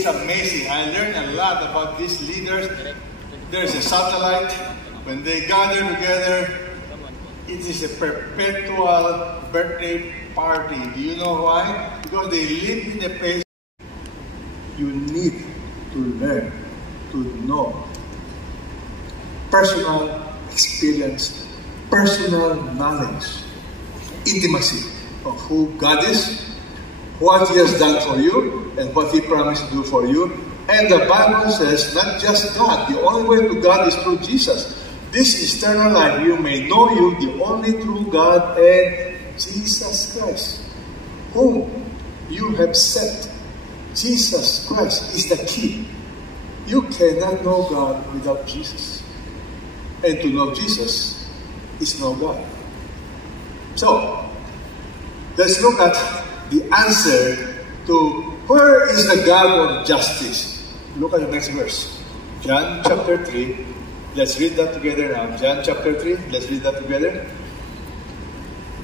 It's amazing. I learned a lot about these leaders. There's a satellite. When they gather together, it is a perpetual birthday party. Do you know why? Because they live in a place. You need to learn to know. Personal experience, personal knowledge, intimacy of who God is, what He has done for you, and what He promised to do for you. And the Bible says, not just God, the only way to God is through Jesus. This eternal life, you may know you, the only true God, and Jesus Christ, whom you have sent. Jesus Christ is the key. You cannot know God without Jesus. And to know Jesus is know God. So, let's look at the answer to where is the God of justice. Look at the next verse. John chapter 3. Let's read that together now. John chapter 3. Let's read that together.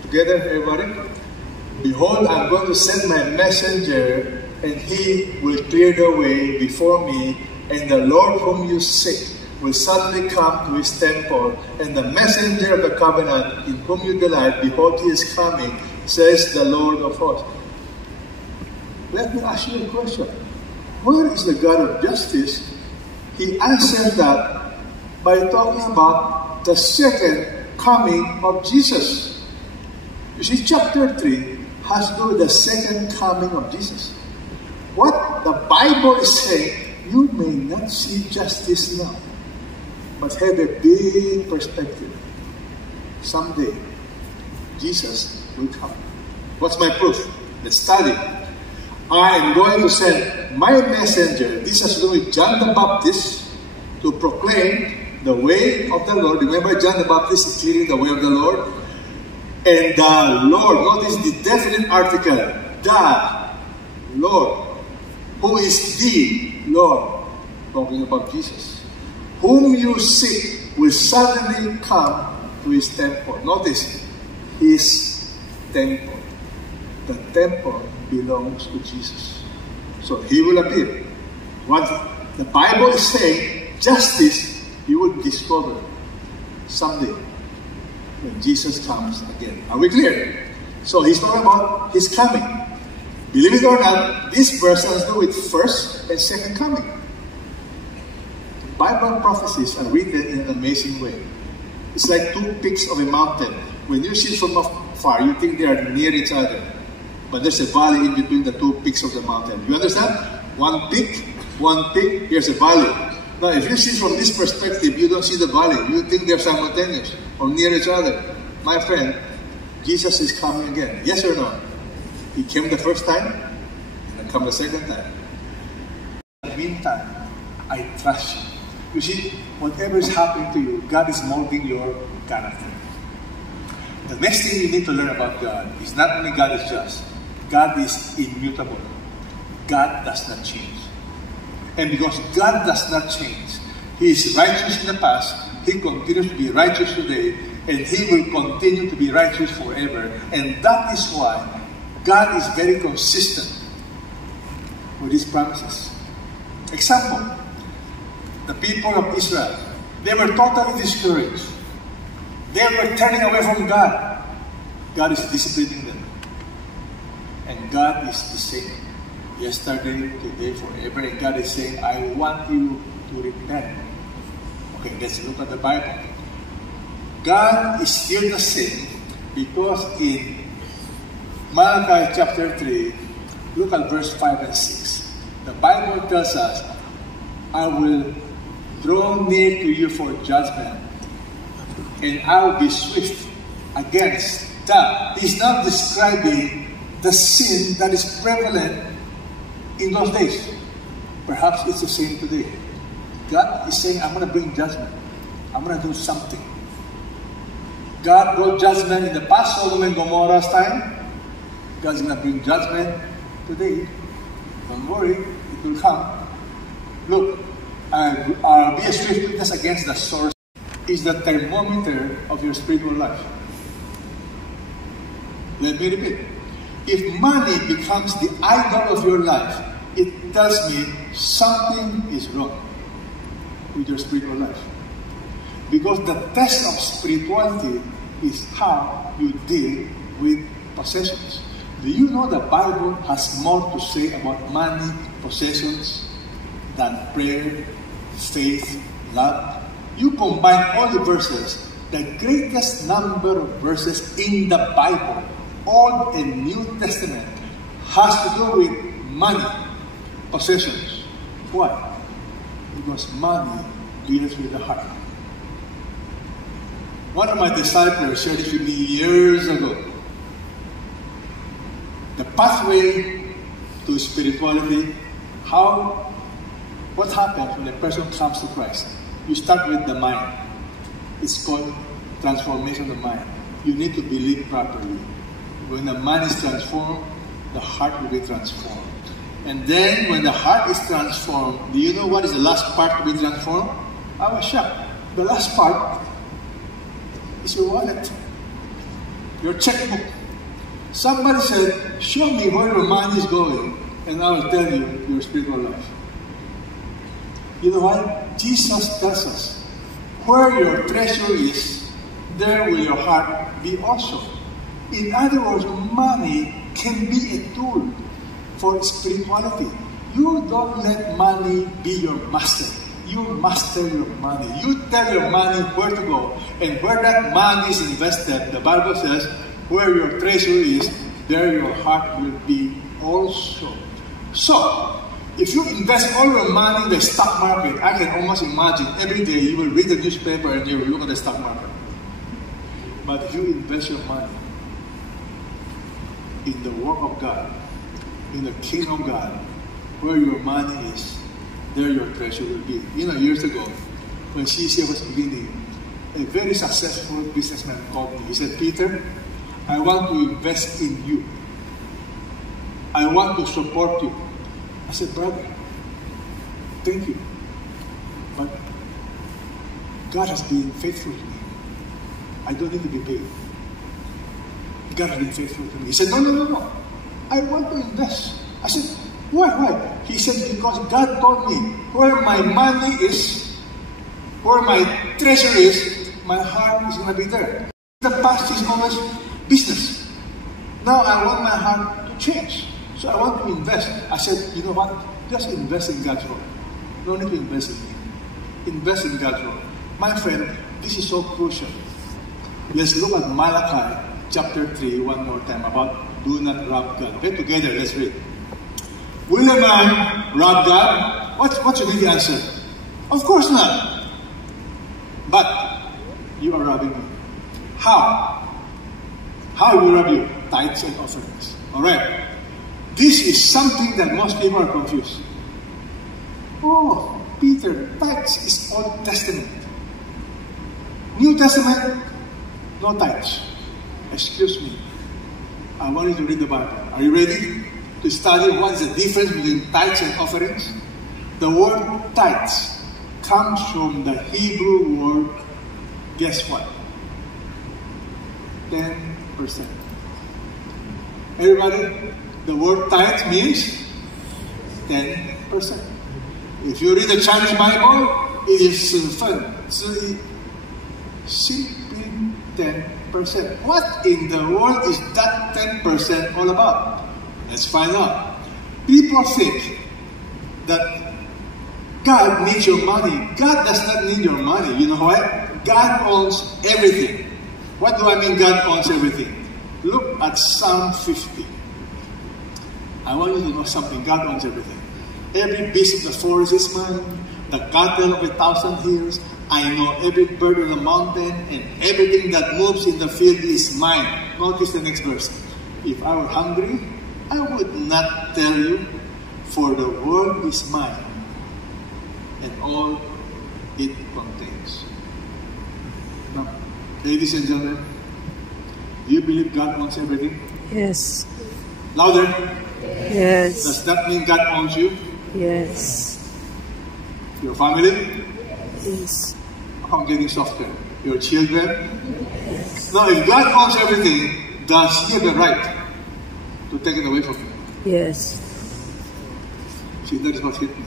Together, everybody. Behold, I'm going to send my messenger, and he will clear the way before me, and the Lord whom you seek will suddenly come to his temple, and the messenger of the covenant in whom you delight, behold, he is coming, says the Lord of hosts. Let me ask you a question. Where is the God of justice? He answered that by talking about the second coming of Jesus. You see, chapter 3 has to do with the second coming of Jesus. What the Bible is saying, you may not see justice now, but have a big perspective. Someday, Jesus will come. What's my proof? Let's study. I am going to send my messenger, this has to do with John the Baptist, to proclaim the way of the Lord. Remember, John the Baptist is clearing the way of the Lord. And the Lord, notice the definite article, the Lord, who is the Lord, talking about Jesus, whom you seek will suddenly come to his temple. Notice, his temple. The temple belongs to Jesus. So he will appear. What the Bible is saying, justice, you will discover someday when Jesus comes again. Are we clear? So he's talking about his coming. Believe it or not, this verse has to do with first and second coming. Bible prophecies are written in an amazing way. It's like two peaks of a mountain. When you see from afar, you think they are near each other. But there's a valley in between the two peaks of the mountain. You understand? One peak, here's a valley. Now, if you see from this perspective, you don't see the valley. You think they're simultaneous or near each other. My friend, Jesus is coming again. Yes or no? He came the first time, and come the second time. In the meantime, I trust you. You see, whatever is happening to you, God is molding your character. The next thing you need to learn about God is not only God is just, God is immutable. God does not change. And because God does not change, He is righteous in the past, He continues to be righteous today, and He will continue to be righteous forever. And that is why God is very consistent with His promises. Example, the people of Israel, they were totally discouraged. They were turning away from God. God is disciplining them. And God is the same. Yesterday, today, forever. And God is saying, I want you to repent. Okay, let's look at the Bible. God is still the same because in Malachi chapter 3, look at verse 5 and 6. The Bible tells us, I will draw near to you for judgment, and I will be swift against that. He's not describing the sin that is prevalent in those days. Perhaps it's the same today. God is saying, I'm going to bring judgment. I'm going to do something. God brought judgment in the past, Sodom and Gomorrah's time. God's going to bring judgment today. Don't worry, it will come. Look, be a swift witness against the source is the thermometer of your spiritual life. Let me repeat. If money becomes the idol of your life, it tells me something is wrong with your spiritual life. Because the test of spirituality is how you deal with possessions. Do you know the Bible has more to say about money, possessions, than prayer, faith, love? You combine all the verses, the greatest number of verses in the Bible, Old and New Testament, has to do with money, possessions. Why? Because money deals with the heart. One of my disciples shared it with me years ago. The pathway to spirituality, what happens when a person comes to Christ? You start with the mind. It's called transformation of the mind. You need to believe properly. When the mind is transformed, the heart will be transformed. And then when the heart is transformed, do you know what is the last part to be transformed? I was shocked. The last part is your wallet, your checkbook. Somebody said, show me where your money is going, and I will tell you your spiritual life. You know what? Jesus tells us, where your treasure is, there will your heart be also. In other words, money can be a tool for spirituality. You don't let money be your master. You master your money. You tell your money where to go. And where that money is invested, the Bible says, where your treasure is, there your heart will be also. So, if you invest all your money in the stock market, I can almost imagine every day you will read the newspaper and you will look at the stock market. But if you invest your money in the work of God, in the kingdom of God, where your money is, there your treasure will be. You know, years ago, when CCA was beginning, a very successful businessman called me. He said, Peter, I want to invest in you. I want to support you. I said, brother, thank you. But God has been faithful to me. I don't need to be paid. God has been faithful to me. He said, no. I want to invest. I said, why? He said, because God told me, where my money is, where my treasure is, my heart is going to be there. The past is always business. Now I want my heart to change. So I want to invest. I said, you know what? Just invest in God's word. No need to invest in me. Invest in God's word. My friend, this is so crucial. Let's look at Malachi chapter 3 one more time about do not rob God. Okay, together, let's read. Will a man rob God? What should be the answer? Of course not. But you are robbing me. How? How will rob you? Tithes and offerings. Alright. This is something that most people are confused. Oh, Peter, tithes is Old Testament. New Testament, no tithes. Excuse me. I want you to read the Bible. Are you ready to study what is the difference between tithes and offerings? The word tithes comes from the Hebrew word, guess what? 10%. Everybody, the word tithe means 10%. If you read the Chinese Bible, it is 10%. Simply 10%. What in the world is that 10% all about? Let's find out. People think that God needs your money. God does not need your money. You know what? God owns everything. What do I mean God owns everything? Look at Psalm 50. I want you to know something. God owns everything. Every beast of the forest is mine. The cattle of 1,000 hills. I know every bird on the mountain, and everything that moves in the field is mine. Notice the next verse. If I were hungry, I would not tell you, for the world is mine, and all it contains. Now, ladies and gentlemen, do you believe God owns everything? Yes. Louder. Yes. Does that mean God owns you? Yes. Your family? Yes. I'm getting softer. Your children? Yes. Now, if God owns everything, does He have the right to take it away from you? Yes. See, that is what hit me.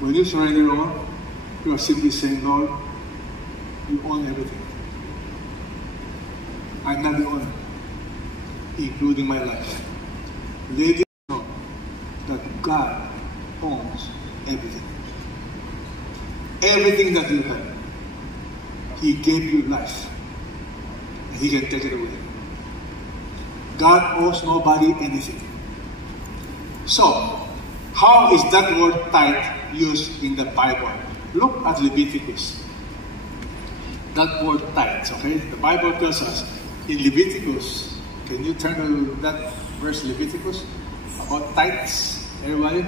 When you surrender all, you are simply saying, Lord, you own everything. I'm not the owner, including my life. Ladies know that God owns everything. Everything that you have, He gave you life. And He can take it away. God owes nobody anything. So, how is that word tithe used in the Bible? Look at Leviticus. That word tithe, okay? The Bible tells us in Leviticus, can you turn to that verse, Leviticus, about tithes? Everybody?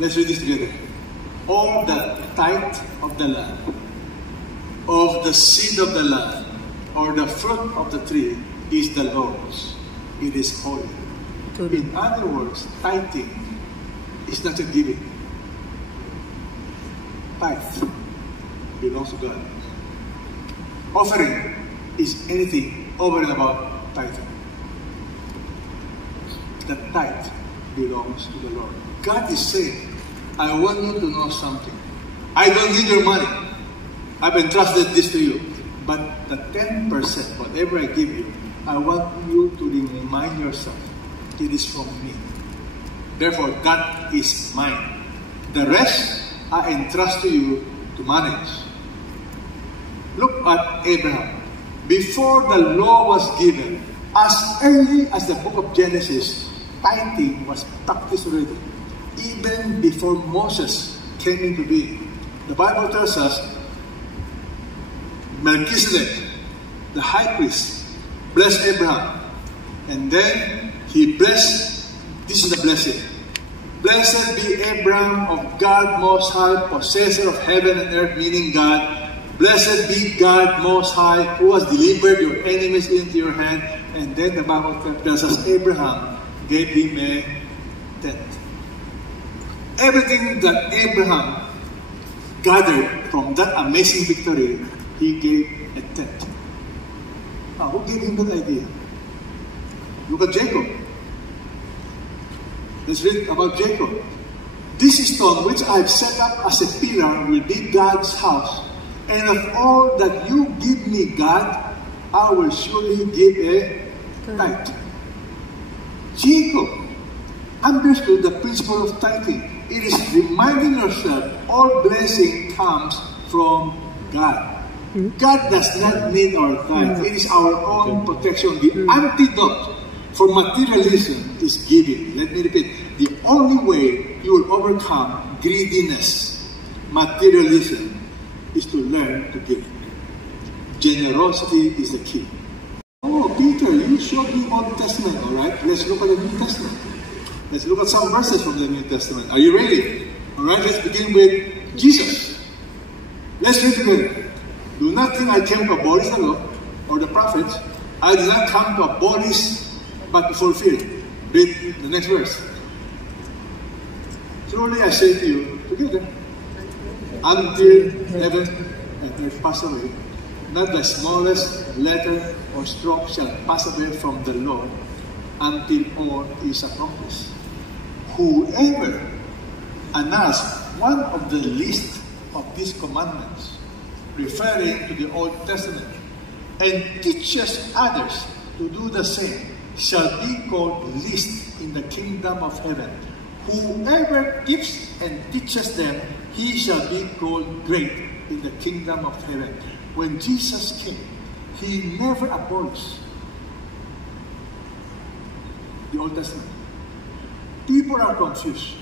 Let's read this together. All the tithe of the land, of the seed of the land, or the fruit of the tree, is the Lord's. It is holy. In other words, tithing is not a giving. Tithe belongs to God. Offering is anything over and above tithing. The tithe belongs to the Lord. God is saying, I want you to know something. I don't need your money. I've entrusted this to you. But the 10%, whatever I give you, I want you to remind yourself, it is from me. Therefore, that is mine. The rest, I entrust to you to manage. Look at Abraham. Before the law was given, as early as the book of Genesis, tithing was practiced already. Even before Moses came into being. The Bible tells us, Melchizedek, the high priest, blessed Abraham. And then he blessed, this is the blessing. Blessed be Abraham of God Most High, possessor of heaven and earth, meaning God. Blessed be God Most High, who has delivered your enemies into your hand. And then the Bible tells us Abraham gave him a tenth. Everything that Abraham gathered from that amazing victory, he gave a tenth. Now, who gave him that idea? Look at Jacob. Let's read about Jacob. This stone which I have set up as a pillar will be God's house. And of all that you give me, God, I will surely give a tithe. Jacob understood the principle of tithing. It is reminding yourself all blessing comes from God. God does not need our tithe. It is our own protection. The antidote for materialism is giving. Let me repeat. The only way you will overcome greediness, materialism, is to learn to give. Generosity is the key. Oh, Peter, you showed me Old Testament, all right? Let's look at the New Testament. Let's look at some verses from the New Testament. Are you ready? All right, let's begin with Jesus. Let's read together. Do not think I came to abolish the law or the prophets. I did not come to abolish, but to fulfill. Read the next verse. Truly I say to you, together, until heaven and earth pass away, not the smallest letter or stroke shall pass away from the law until all is accomplished. Whoever annuls one of the least of these commandments, referring to the Old Testament, and teaches others to do the same, shall be called least in the kingdom of heaven. Whoever keeps and teaches them, he shall be called great in the kingdom of heaven. When Jesus came, he never abolished the Old Testament. People are confused.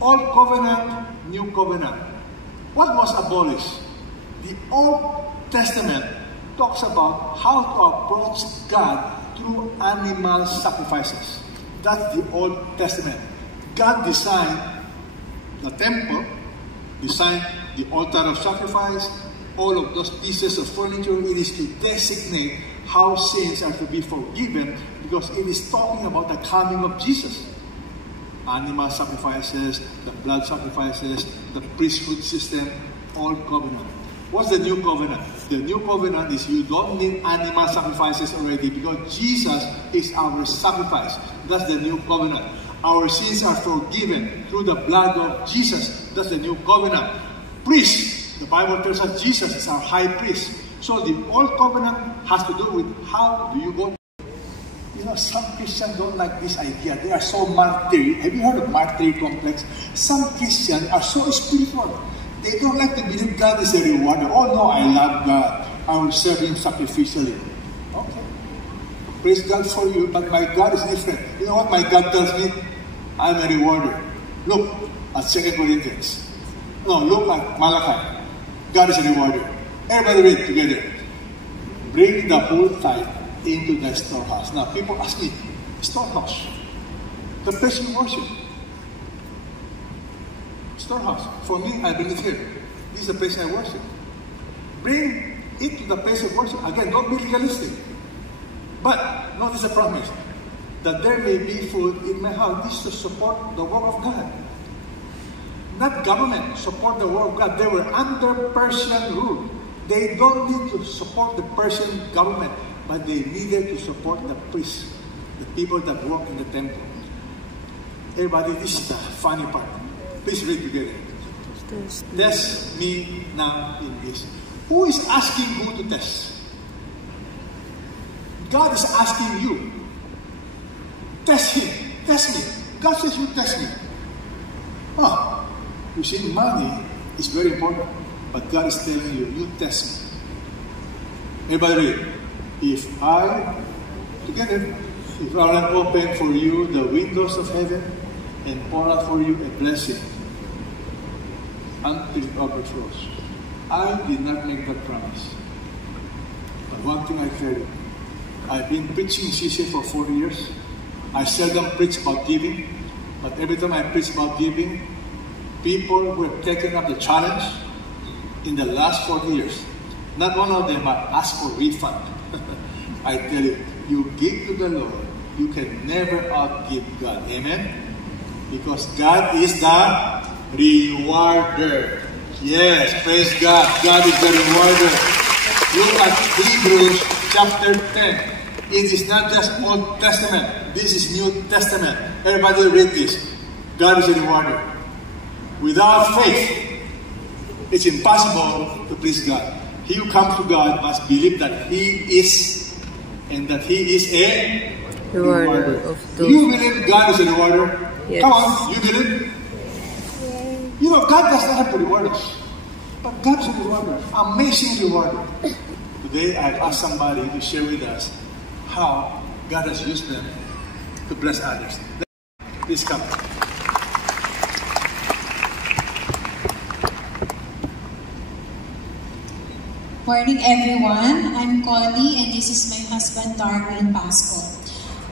Old covenant, new covenant. What was abolished? The Old Testament talks about how to approach God through animal sacrifices. That's the Old Testament. God designed the temple, designed the altar of sacrifice, all of those pieces of furniture. It is to designate how sins are to be forgiven, because it is talking about the coming of Jesus. Animal sacrifices, the blood sacrifices, the priesthood system, all covenant. What's the new covenant? The new covenant is you don't need animal sacrifices already because Jesus is our sacrifice. That's the new covenant. Our sins are forgiven through the blood of Jesus. That's the new covenant. Priest, the Bible tells us Jesus is our high priest. So the old covenant has to do with how do you go. You know, some Christians don't like this idea. They are so martyr. Have you heard of martyr complex? Some Christians are so spiritual. They don't like to believe God is a rewarder. Oh no, I love God. I will serve Him sacrificially. Okay. Praise God for you, but my God is different. You know what my God tells me? I'm a rewarder. Look at 2 Corinthians. No, look at Malachi. God is a rewarder. Everybody read together. Bring the whole tithe into the storehouse. Now, people ask me, storehouse? The place you worship. Storehouse. For me, I believe here. This is the place I worship. Bring it to the place of worship. Again, don't be legalistic. But, notice the promise. That there may be food in my house. This is to support the work of God. Not government, support the work of God. They were under Persian rule. They don't need to support the Persian government, but they needed to support the priests, the people that work in the temple. Everybody, this is the funny part. Please read together. Test me now in this. Who is asking who to test? God is asking you. Test Him. Test me. God says you test me. Oh, you see, money is very important. But God is telling you, you test me. Everybody read. If I not open for you the windows of heaven and pour out for you a blessing until it overflows. I did not make that promise. But one thing I tell you, I've been preaching CC for 4 years. I seldom preach about giving, but every time I preach about giving, people who have taken up the challenge in the last 40 years, not one of them have asked for refund. I tell you, you give to the Lord, you can never outgive God. Amen? Because God is the rewarder. Yes, praise God. God is the rewarder. Look at Hebrews chapter 10. It is not just Old Testament. This is New Testament. Everybody read this. God is a rewarder. Without faith, it's impossible to please God. He who comes to God must believe that He is, and that He is a rewarder. Do you believe God is a rewarder? Yes. Come on, you believe? You know, God does not have to reward us. But God is a rewarder. Amazing rewarder. Today, I've asked somebody to share with us how God has used them to bless others. Please come. Morning everyone, I'm Connie and this is my husband Darwin Pasco.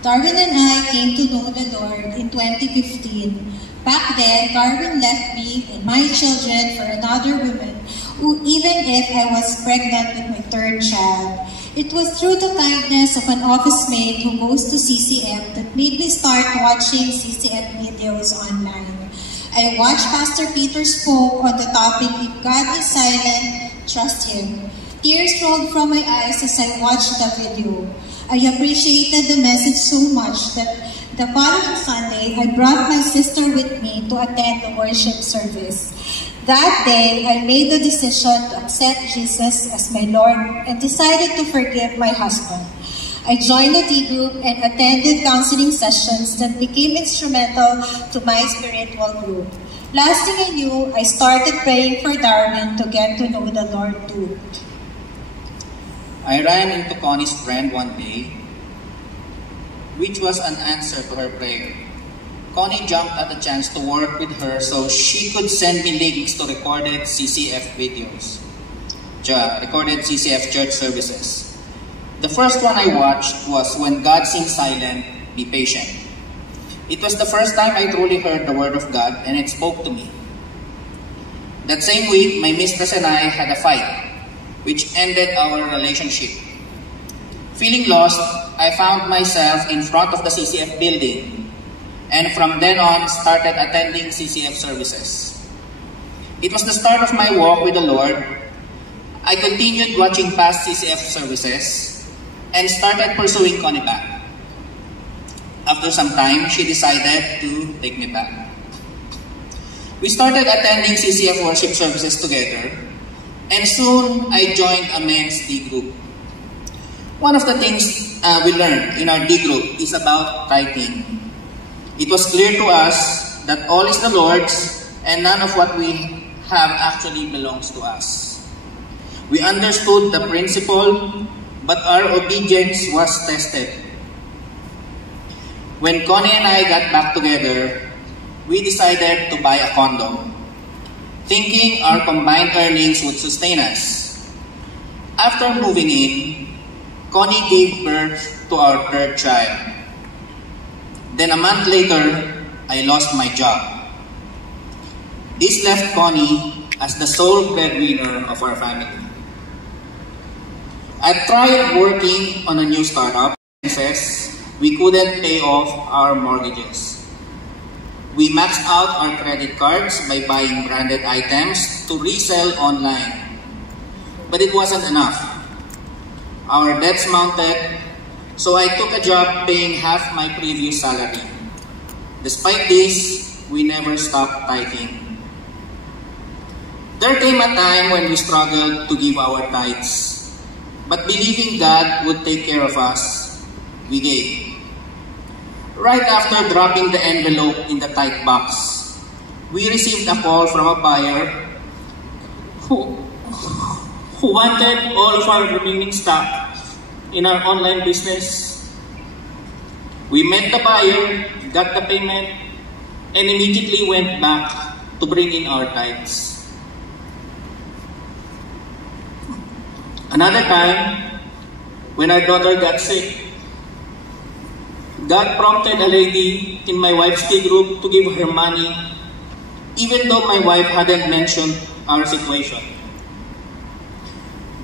Darwin and I came to know the Lord in 2015. Back then, Darwin left me and my children for another woman who, even if I was pregnant with my third child, it was through the kindness of an office mate who goes to CCM that made me start watching CCM videos online. I watched Pastor Peter spoke on the topic, If God is Silent, Trust Him. Tears rolled from my eyes as I watched the video. I appreciated the message so much that the following Sunday, I brought my sister with me to attend the worship service. That day, I made the decision to accept Jesus as my Lord and decided to forgive my husband. I joined the D group and attended counseling sessions that became instrumental to my spiritual growth. Last thing I knew, I started praying for Darwin to get to know the Lord too. I ran into Connie's friend one day, which was an answer to her prayer. Connie jumped at the chance to work with her so she could send me links to recorded CCF videos, recorded CCF church services. The first one I watched was When God Sings Silent, Be Patient. It was the first time I truly heard the Word of God and it spoke to me. That same week, my mistress and I had a fight, which ended our relationship. Feeling lost, I found myself in front of the CCF building, and from then on started attending CCF services. It was the start of my walk with the Lord. I continued watching past CCF services and started pursuing Connie back. After some time, she decided to take me back. We started attending CCF worship services together, and soon I joined a men's D group. One of the things we learned in our D group is about tithing. It was clear to us that all is the Lord's and none of what we have actually belongs to us. We understood the principle, but our obedience was tested. When Connie and I got back together, we decided to buy a condo, thinking our combined earnings would sustain us. After moving in, Connie gave birth to our third child. Then a month later, I lost my job. This left Connie as the sole breadwinner of our family. I tried working on a new startup. We couldn't pay off our mortgages. We maxed out our credit cards by buying branded items to resell online. But it wasn't enough. Our debts mounted, so I took a job paying half my previous salary. Despite this, we never stopped tithing. There came a time when we struggled to give our tithes, but believing God would take care of us, we gave. Right after dropping the envelope in the tithe box, we received a call from a buyer who wanted all of our remaining stock in our online business. We met the buyer, got the payment, and immediately went back to bring in our tithes. Another time, when our daughter got sick, God prompted a lady in my wife's day group to give her money, even though my wife hadn't mentioned our situation.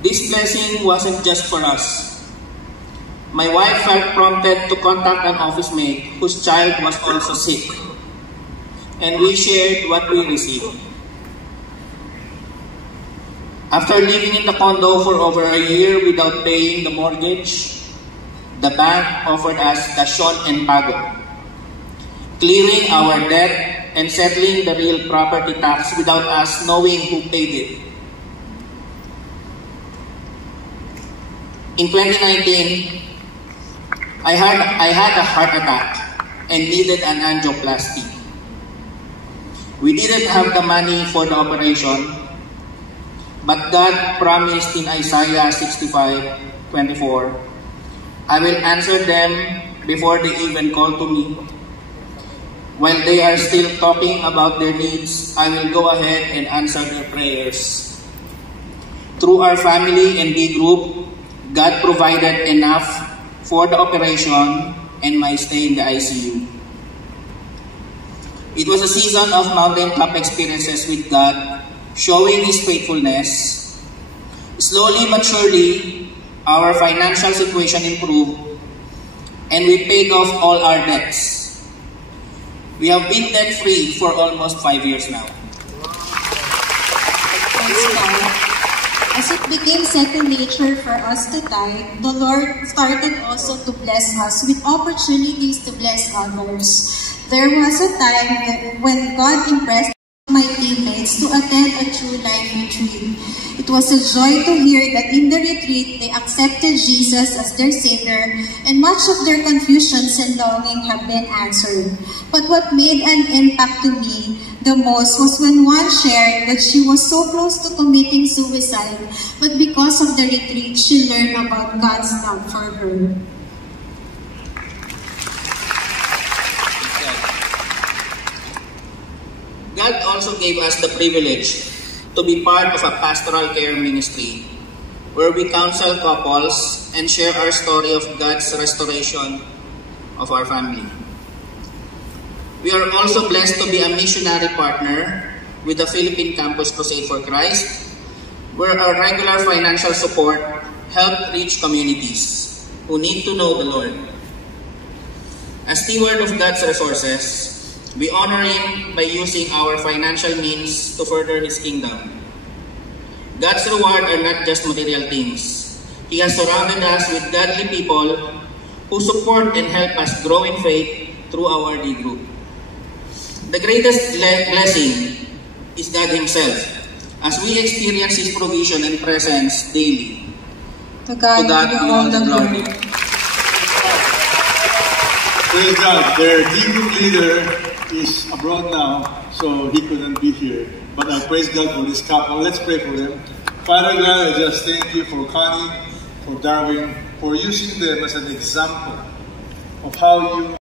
This blessing wasn't just for us. My wife felt prompted to contact an office mate whose child was also sick, and we shared what we received. After living in the condo for over a year without paying the mortgage, the bank offered us Dasyon and Pago, clearing our debt and settling the real property tax without us knowing who paid it. In 2019, I had a heart attack and needed an angioplasty. We didn't have the money for the operation, but God promised in Isaiah 65:24, I will answer them before they even call to me. While they are still talking about their needs, I will go ahead and answer their prayers. Through our family and D group, God provided enough for the operation and my stay in the ICU. It was a season of mountaintop experiences with God, showing His faithfulness. Slowly but surely, our financial situation improved, and we paid off all our debts. We have been debt-free for almost 5 years now. As it became second nature for us to tithe, the Lord started also to bless us with opportunities to bless others. There was a time when God impressed my teammates to attend a True Life retreat. It was a joy to hear that in the retreat they accepted Jesus as their Savior, and much of their confusions and longing have been answered. But what made an impact to me the most was when one shared that she was so close to committing suicide, but because of the retreat, she learned about God's love for her. God also gave us the privilege to be part of a pastoral care ministry where we counsel couples and share our story of God's restoration of our family. We are also blessed to be a missionary partner with the Philippine Campus Crusade for Christ, where our regular financial support helps reach communities who need to know the Lord. As steward of God's resources, we honor Him by using our financial means to further His kingdom. God's reward are not just material things. He has surrounded us with godly people who support and help us grow in faith through our D group. The greatest blessing is God Himself, as we experience His provision and presence daily. To God be all the glory. Praise God. Their D group leader is abroad now, so he couldn't be here. But I praise God for this couple. Let's pray for them. Father God, I just thank you for Connie, for Darwin, for using them as an example of how you